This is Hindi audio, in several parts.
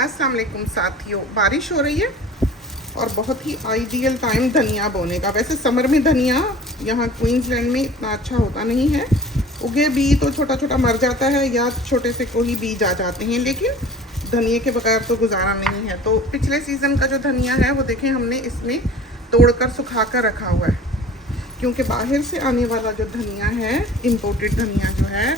अस्सलाम वालेकुम साथियों, बारिश हो रही है और बहुत ही आइडियल टाइम धनिया बोने का। वैसे समर में धनिया यहाँ क्वींसलैंड में इतना अच्छा होता नहीं है, उगे भी तो छोटा छोटा मर जाता है या छोटे से कोई बीज आ जाते हैं, लेकिन धनिए के बगैर तो गुजारा नहीं है। तो पिछले सीज़न का जो धनिया है वो देखें हमने इसमें तोड़कर सुखा कर रखा हुआ है, क्योंकि बाहर से आने वाला जो धनिया है, इम्पोर्टेड धनिया जो है,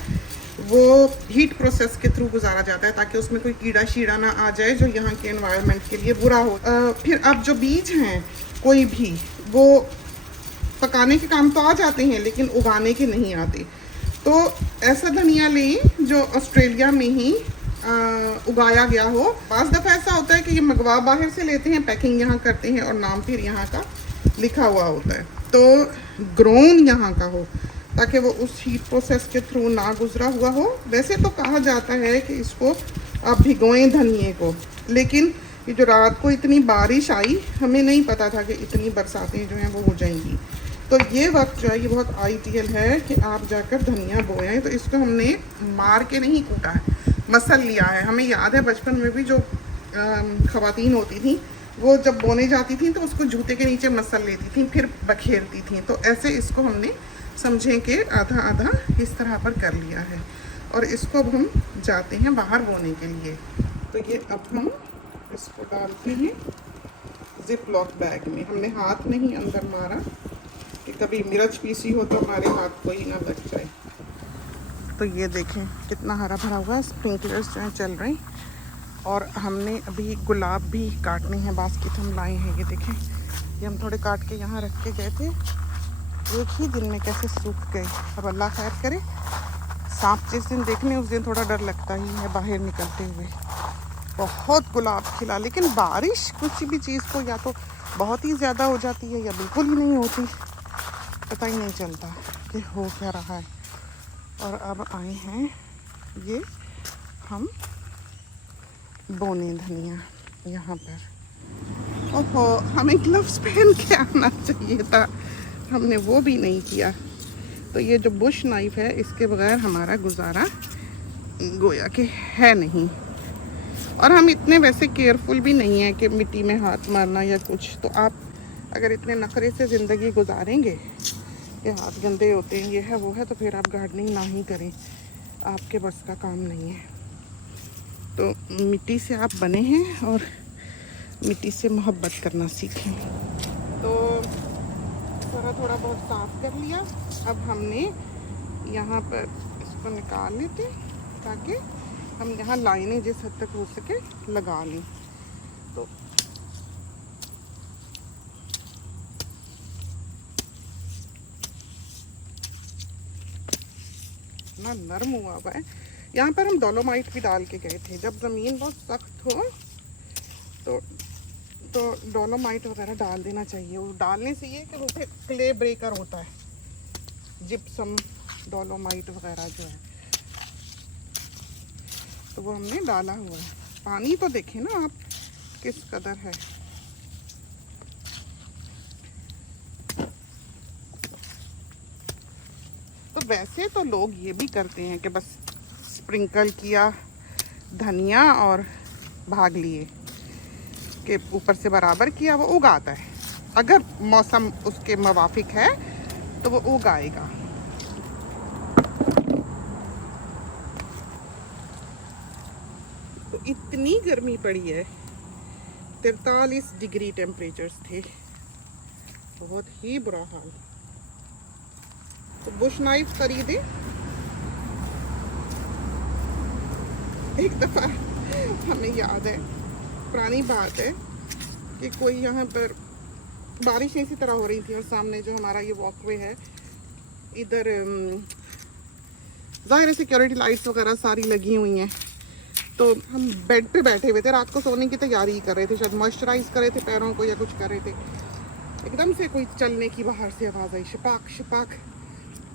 वो हीट प्रोसेस के थ्रू गुजारा जाता है ताकि उसमें कोई कीड़ा शीड़ा ना आ जाए जो यहाँ के एनवायरनमेंट के लिए बुरा हो। फिर अब जो बीज हैं कोई भी, वो पकाने के काम तो आ जाते हैं लेकिन उगाने के नहीं आते। तो ऐसा धनिया लें जो ऑस्ट्रेलिया में ही उगाया गया हो। पांच दफ़ा ऐसा होता है कि ये मंगवा बाहर से लेते हैं, पैकिंग यहाँ करते हैं और नाम फिर यहाँ का लिखा हुआ होता है। तो ग्रोन यहाँ का हो ताकि वो उस हीट प्रोसेस के थ्रू ना गुजरा हुआ हो। वैसे तो कहा जाता है कि इसको आप भिगोएं धनिए को, लेकिन ये जो रात को इतनी बारिश आई, हमें नहीं पता था कि इतनी बरसातें जो हैं वो हो जाएंगी। तो ये वक्त जो है ये बहुत आइडियल है कि आप जाकर धनिया बोएं। तो इसको हमने मार के नहीं कूटा है, मसल लिया है। हमें याद है बचपन में भी जो ख़वातीन होती थी वो जब बोने जाती थी तो उसको जूते के नीचे मसल लेती थी, फिर बखेरती थी। तो ऐसे इसको हमने समझें कि आधा आधा इस तरह पर कर लिया है और इसको अब हम जाते हैं बाहर बोने के लिए। तो ये अब हम इसको डालते हैं जिप लॉक बैग में। हमने हाथ नहीं अंदर मारा कि कभी मिर्च पीसी हो तो हमारे हाथ को ही ना लग जाए। तो ये देखें कितना हरा भरा हुआ, स्प्रिंकलर्स जो हैं चल रहे हैं। और हमने अभी गुलाब भी काटने हैं, बास्केट हम लाए हैं। ये देखें, ये हम थोड़े काट के यहाँ रख के गए थे, एक ही दिन में कैसे सूख गए। अब अल्लाह खैर करे, सांप जिस दिन देखने उस दिन थोड़ा डर लगता ही है बाहर निकलते हुए। बहुत गुलाब खिला, लेकिन बारिश कुछ भी चीज़ को या तो बहुत ही ज़्यादा हो जाती है या बिल्कुल ही नहीं होती, पता ही नहीं चलता कि हो क्या रहा है। और अब आए हैं ये हम बोने धनिया यहाँ पर। ओहो, हमें ग्लव्स पहन के आना चाहिए था, हमने वो भी नहीं किया। तो ये जो बुश नाइफ है इसके बगैर हमारा गुजारा गोया कि है नहीं। और हम इतने वैसे केयरफुल भी नहीं है कि मिट्टी में हाथ मारना या कुछ। तो आप अगर इतने नखरे से ज़िंदगी गुजारेंगे कि हाथ गंदे होते हैं, ये है वो है, तो फिर आप गार्डनिंग ना ही करें, आपके बस का काम नहीं है। तो मिट्टी से आप बने हैं और मिट्टी से मोहब्बत करना सीखें। तो थोड़ा बहुत साफ कर लिया। अब हमने यहाँ पर इसको निकाल लेते ताकि हम यहाँ लाइनें जिस हद तक हो सके लगा लें। तो इतना नरम हुआ हुआ है। यहाँ पर हम डोलोमाइट भी डाल के गए थे। जब ज़मीन बहुत सख्त हो तो डोलोमाइट वगैरह डाल देना चाहिए। वो डालने से ये कि वो फिर क्ले ब्रेकर होता है, जिप्सम डोलोमाइट वगैरह जो है, तो वो हमने डाला हुआ है। पानी तो देखें ना आप किस कदर है। तो वैसे तो लोग ये भी करते हैं कि बस स्प्रिंकल किया धनिया और भाग लिए, के ऊपर से बराबर किया, वो उगाता है। अगर मौसम उसके मुवाफिक है तो वो उगाएगा। तो इतनी गर्मी पड़ी है, 43 डिग्री टेम्परेचर्स थे, बहुत ही बुरा हाल। तो बुश नाइफ खरीदे। एक दफ़ा हमें याद है, पुरानी बात है, कि कोई यहाँ पर बारिश इसी तरह हो रही थी और सामने जो हमारा ये वॉकवे है, इधर ज़ाहिर है सिक्योरिटी लाइट्स वगैरह सारी लगी हुई हैं। तो हम बेड पे बैठे हुए थे, रात को सोने की तैयारी कर रहे थे, शायद मॉइस्चराइज कर रहे थे पैरों को या कुछ कर रहे थे। एकदम से कोई चलने की बाहर से आवाज़ आई, शपाक शपाक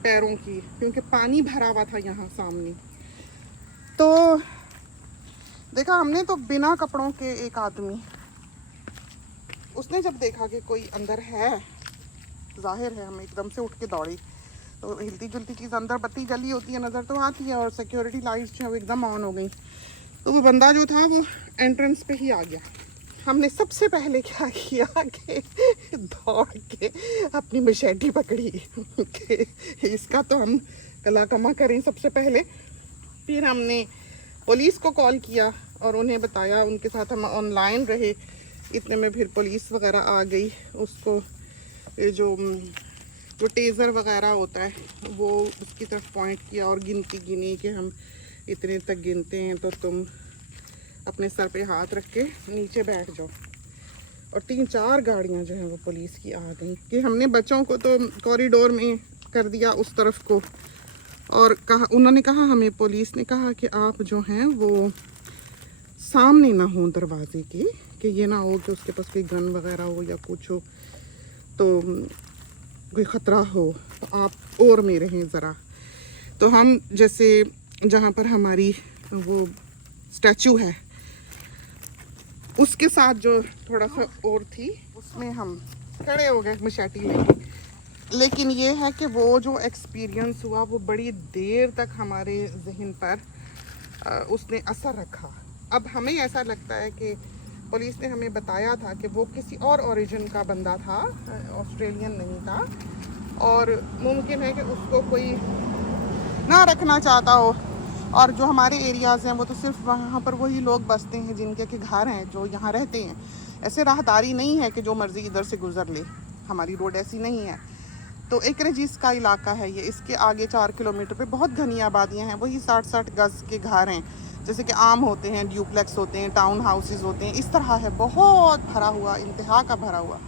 पैरों की, क्योंकि पानी भरा हुआ था यहाँ सामने। तो देखा हमने, तो बिना कपड़ों के एक आदमी, उसने जब देखा कि कोई अंदर है, जाहिर है हम एकदम से उठ के दौड़ी। तो हिलती जुलती चीज़ अंदर, बत्ती जली होती है, नज़र तो आती है, और सिक्योरिटी लाइट्स जो है वो एकदम ऑन हो गई। तो वो बंदा जो था वो एंट्रेंस पे ही आ गया। हमने सबसे पहले क्या किया कि दौड़ के अपनी मशेटी पकड़ी कि इसका तो हम कला कमा करें सबसे पहले। फिर हमने पुलिस को कॉल किया और उन्हें बताया, उनके साथ हम ऑनलाइन रहे। इतने में फिर पुलिस वगैरह आ गई। उसको जो टेज़र वगैरह होता है वो उसकी तरफ पॉइंट किया और गिनती गिनी कि हम इतने तक गिनते हैं तो तुम अपने सर पे हाथ रख के नीचे बैठ जाओ। और 3-4 गाड़ियां जो हैं वो पुलिस की आ गई कि हमने बच्चों को तो कॉरिडोर में कर दिया उस तरफ को, और कहा, उन्होंने कहा, हमें पुलिस ने कहा कि आप जो हैं वो सामने ना हो दरवाजे के, कि ये ना हो कि उसके पास कोई गन वगैरह हो या कुछ हो तो कोई ख़तरा हो, तो आप और में रहें ज़रा। तो हम जैसे जहाँ पर हमारी वो स्टैचू है उसके साथ जो थोड़ा सा और थी उसमें हम खड़े हो गए मशेटी लेके। लेकिन ये है कि वो जो एक्सपीरियंस हुआ वो बड़ी देर तक हमारे जहन पर उसने असर रखा। अब हमें ऐसा लगता है कि पुलिस ने हमें बताया था कि वो किसी और ओरिजिन का बंदा था, ऑस्ट्रेलियन नहीं था, और मुमकिन है कि उसको कोई ना रखना चाहता हो। और जो हमारे एरियाज़ हैं वो तो सिर्फ वहाँ पर वही लोग बसते हैं जिनके के घर हैं, जो यहाँ रहते हैं। ऐसे राहदारी नहीं है कि जो मर्ज़ी इधर से गुज़र ले, हमारी रोड ऐसी नहीं है। तो एक रजीस का इलाका है ये, इसके आगे 4 किलोमीटर पे बहुत घनी आबादियाँ हैं, वही 60-60 गज़ के घर हैं, जैसे कि आम होते हैं, ड्यूप्लेक्स होते हैं, टाउन हाउसेस होते हैं, इस तरह है, बहुत भरा हुआ, इंतहा का भरा हुआ।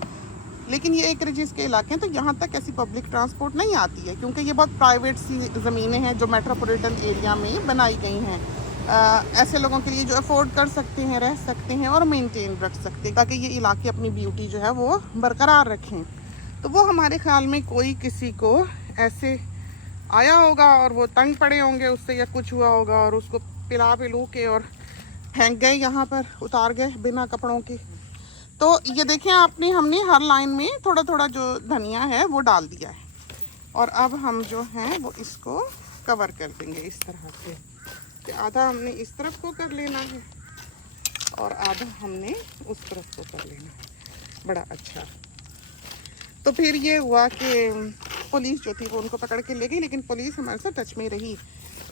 लेकिन ये एक रजीस के इलाके हैं तो यहाँ तक ऐसी पब्लिक ट्रांसपोर्ट नहीं आती है, क्योंकि ये बहुत प्राइवेट सी ज़मीनें हैं जो मेट्रोपॉलिटन एरिया में बनाई गई हैं ऐसे लोगों के लिए जो अफोर्ड कर सकते हैं, रह सकते हैं और मेंटेन रख सकते हैं, ताकि ये इलाके अपनी ब्यूटी जो है वो बरकरार रखें। तो वो हमारे ख्याल में कोई किसी को ऐसे आया होगा और वो तंग पड़े होंगे उससे या कुछ हुआ होगा और उसको पिला पिलू के और फेंक गए, यहाँ पर उतार गए बिना कपड़ों के। तो ये देखें आपने, हमने हर लाइन में थोड़ा थोड़ा जो धनिया है वो डाल दिया है, और अब हम जो हैं वो इसको कवर कर देंगे इस तरह से कि आधा हमने इस तरफ को कर लेना है और आधा हमने उस तरफ को कर लेना है। बड़ा अच्छा। तो फिर ये हुआ कि पुलिस जो थी वो उनको पकड़ के ले गई, लेकिन पुलिस हमारे साथ टच में रही।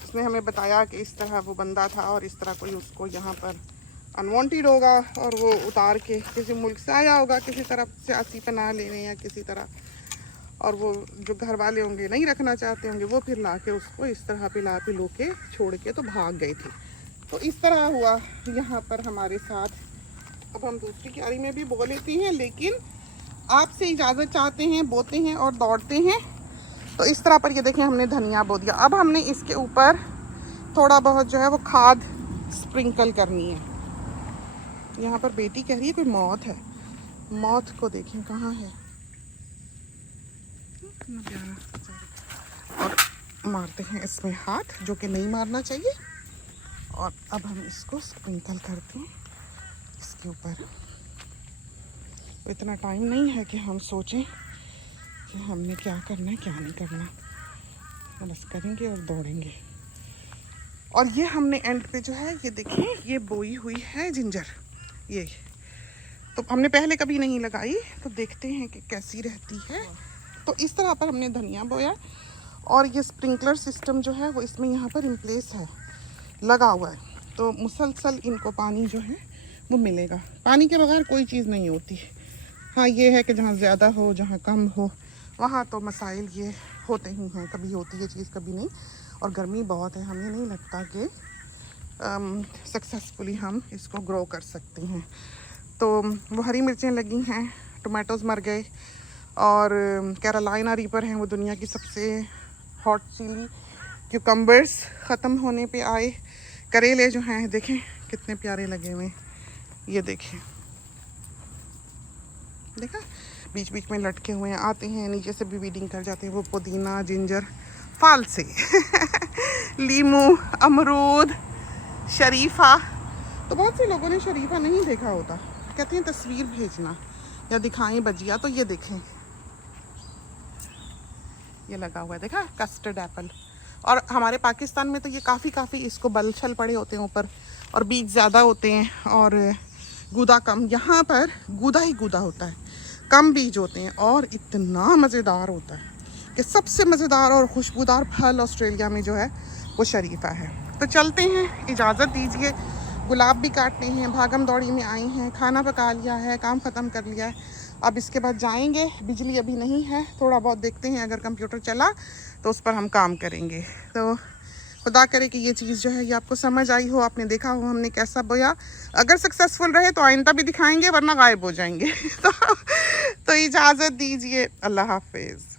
उसने हमें बताया कि इस तरह वो बंदा था और इस तरह कोई उसको यहाँ पर अनवांटेड होगा और वो उतार के किसी मुल्क से आया होगा, किसी तरफ सियासी पनाह लेने या किसी तरह, और वो जो घर वाले होंगे नहीं रखना चाहते होंगे वो फिर ला के उसको इस तरह पिला पिलो के छोड़ के तो भाग गए थे। तो इस तरह हुआ यहाँ पर हमारे साथ। अब हम दूसरी क्यारी में भी बो लेते हैं, लेकिन आपसे इजाज़त चाहते हैं, बोते हैं और दौड़ते हैं। तो इस तरह पर ये देखें हमने धनिया बो दिया। अब हमने इसके ऊपर थोड़ा बहुत जो है वो खाद स्प्रिंकल करनी है। यहाँ पर बेटी कह रही है कोई मौत है, मौत को देखें कहाँ है, और मारते हैं इसमें हाथ, जो कि नहीं मारना चाहिए। और अब हम इसको स्प्रिंकल करते हैं इसके ऊपर। तो इतना टाइम नहीं है कि हम सोचें कि हमने क्या करना है क्या नहीं करना, बस करेंगे और दौड़ेंगे। और ये हमने एंड पे जो है ये देखें ये बोई हुई है जिंजर, ये तो हमने पहले कभी नहीं लगाई, तो देखते हैं कि कैसी रहती है। तो इस तरह पर हमने धनिया बोया और ये स्प्रिंकलर सिस्टम जो है वो इसमें यहाँ पर इन प्लेस है, लगा हुआ है। तो मुसलसल इनको पानी जो है वो मिलेगा, पानी के बगैर कोई चीज़ नहीं होती। हाँ ये है कि जहाँ ज़्यादा हो जहाँ कम हो वहाँ तो मसाइल ये होते ही हैं, कभी होती है चीज़ कभी नहीं। और गर्मी बहुत है, हमें नहीं लगता कि सक्सेसफुली हम इसको ग्रो कर सकते हैं। तो वो हरी मिर्चें लगी हैं, टमाटोज़ मर गए, और कैरोलिना रीपर हैं वो दुनिया की सबसे हॉट चिली, क्यूकम्बर्स ख़त्म होने पे आए, करेले जो हैं देखें कितने प्यारे लगे हुए, ये देखें, देखा बीच बीच में लटके हुए हैं, आते हैं नीचे से भी वीडिंग कर जाते हैं। वो पुदीना जिंजर फाल से लीमू, अमरूद, शरीफा। तो बहुत से लोगों ने शरीफा नहीं देखा होता, कहते हैं तस्वीर भेजना या दिखाएं बजिया। तो ये देखें ये लगा हुआ है, देखा कस्टर्ड एप्पल। और हमारे पाकिस्तान में तो ये काफ़ी इसको बल छल पड़े होते हैं ऊपर, और बीज ज़्यादा होते हैं और गूदा कम। यहाँ पर गूदा ही गूदा होता है, कम बीज होते हैं और इतना मज़ेदार होता है कि सबसे मज़ेदार और खुशबूदार फल ऑस्ट्रेलिया में जो है वो शरीफा है। तो चलते हैं, इजाज़त दीजिए। गुलाब भी काटने हैं, भागम दौड़ी में आई हैं, खाना पका लिया है, काम ख़त्म कर लिया है। अब इसके बाद जाएंगे, बिजली अभी नहीं है, थोड़ा बहुत देखते हैं, अगर कंप्यूटर चला तो उस पर हम काम करेंगे। तो खुदा करे कि ये चीज़ जो है ये आपको समझ आई हो, आपने देखा हो हमने कैसा बोया। अगर सक्सेसफुल रहे तो आइंदा भी दिखाएंगे, वरना गायब हो जाएंगे। तो इजाज़त दीजिए, अल्लाह हाफिज़।